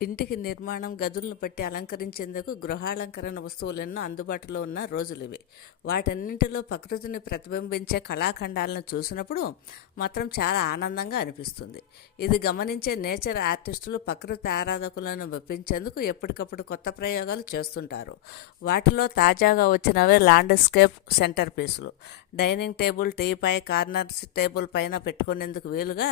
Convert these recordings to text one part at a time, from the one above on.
ఇంటికి నిర్మాణం గదులను బట్టి అలంకరించేందుకు గృహాలంకరణ వస్తువులెన్నో అందుబాటులో ఉన్న రోజులు ఇవి. వాటన్నింటిలో ప్రకృతిని ప్రతిబింబించే కళాఖండాలను చూసినప్పుడు మాత్రం చాలా ఆనందంగా అనిపిస్తుంది. ఇది గమనించే నేచర్ ఆర్టిస్టులు ప్రకృతి ఆరాధకులను మెప్పించేందుకు ఎప్పటికప్పుడు కొత్త ప్రయోగాలు చేస్తుంటారు. వాటిలో తాజాగా వచ్చినవే ల్యాండ్స్కేప్ సెంటర్ పీసులు dining table teapoy corner table పైన పెట్టుకునేందుకు వీలుగా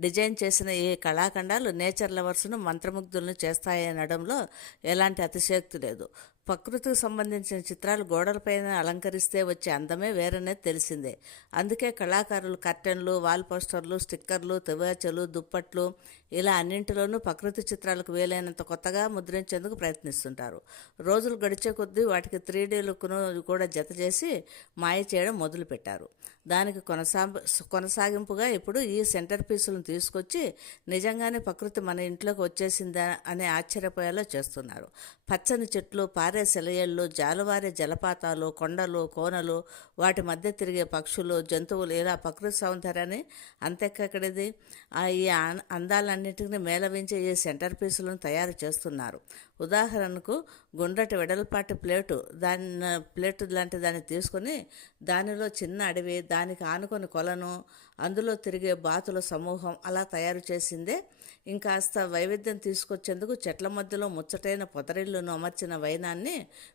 డిజైన్ చేసిన ఈ కళాఖండాలు నేచర్ లవర్స్ను మంత్రముగ్ధులను చేస్తాయనడంలో ఎలాంటి అతిశయోక్తి లేదు. ప్రకృతికి సంబంధించిన చిత్రాలు గోడలపైన అలంకరిస్తే వచ్చే అందమే వేరనేది తెలిసిందే. అందుకే కళాకారులు కర్టెన్లు వాల్ పోస్టర్లు స్టిక్కర్లు తివాచలు దుప్పట్లు ఇలా అన్నింటిలోనూ ప్రకృతి చిత్రాలకు వీలైనంత కొత్తగా ముద్రించేందుకు ప్రయత్నిస్తుంటారు. రోజులు గడిచే కొద్దీ వాటికి త్రీ డీ లుక్ను కూడా జత చేసి మాయ చేయడం మొదలుపెట్టారు. దానికి కొనసా కొనసాగింపుగా ఇప్పుడు ఈ సెంటర్ పీసులను తీసుకొచ్చి నిజంగానే ప్రకృతి మన ఇంట్లోకి వచ్చేసిందా అనే ఆశ్చర్యపోయేలా చేస్తున్నారు. పచ్చని చెట్లు పారే సెలయేళ్ళు జాలువారే జలపాతాలు కొండలు కోనలు వాటి మధ్య తిరిగే పక్షులు జంతువులు ఇలా ప్రకృతి సౌందర్యాన్ని అంతెక్కడిది? ఆ ఈ అందాలన్నింటినీ మేళవించే ఈ సెంటర్ పీసులను తయారు చేస్తున్నారు. ఉదాహరణకు గుండ్రటి వెడల్పాటి ప్లేటు. దాని ప్లేటు లాంటి దాన్ని తీసుకొని దానిలో చిన్న అడవి దానికి ఆనుకొని కొలను అందులో తిరిగే బాతుల సమూహం అలా తయారు చేసిందే. ఇంకాస్త వైవిధ్యం తీసుకొచ్చేందుకు చెట్ల మధ్యలో ముచ్చటైన పొదరిల్లును అమర్చిన వైనాన్ని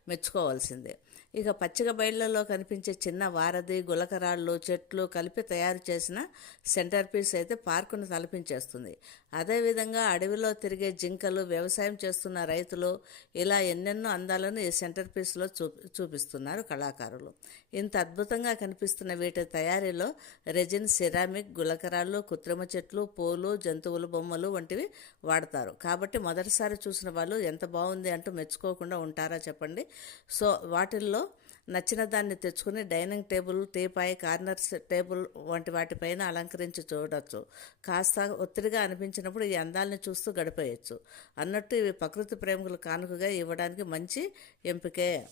మెచ్చుకోవాల్సిందే. ఇక పచ్చిక బయళ్ళలో కనిపించే చిన్న వారధి గులకరాళ్ళు చెట్లు కలిపి తయారు చేసిన సెంటర్ పీస్ అయితే పార్కును తలపించేస్తుంది. అదేవిధంగా అడవిలో తిరిగే జింకలు వ్యవసాయం చేస్తున్న రైతులు ఇలా ఎన్నెన్నో అందాలను ఈ సెంటర్ పీస్లో చూ చూపిస్తున్నారు కళాకారులు. ఇంత అద్భుతంగా కనిపిస్తున్న వీటి తయారీలో రెజిన్ సిరామిక్ గులకరాళ్ళు కృత్రిమ చెట్లు పూలు జంతువుల బొమ్మలు వంటివి వాడతారు. కాబట్టి మొదటిసారి చూసిన వాళ్ళు ఎంత బాగుంది అంటూ మెచ్చుకోకుండా ఉంటారా చెప్పండి. సో వాటిల్లో నచ్చిన దాన్ని తెచ్చుకుని dining table teapoy corners table వంటి వాటిపైన అలంకరించి చూడవచ్చు కాస్త ఒత్తిడిగా అనిపించినప్పుడు ఈ అందాలని చూస్తూ గడిపేయచ్చు. అన్నట్టు ఇవి ప్రకృతి ప్రేమికులు కానుకగా ఇవ్వడానికి మంచి ఎంపికే.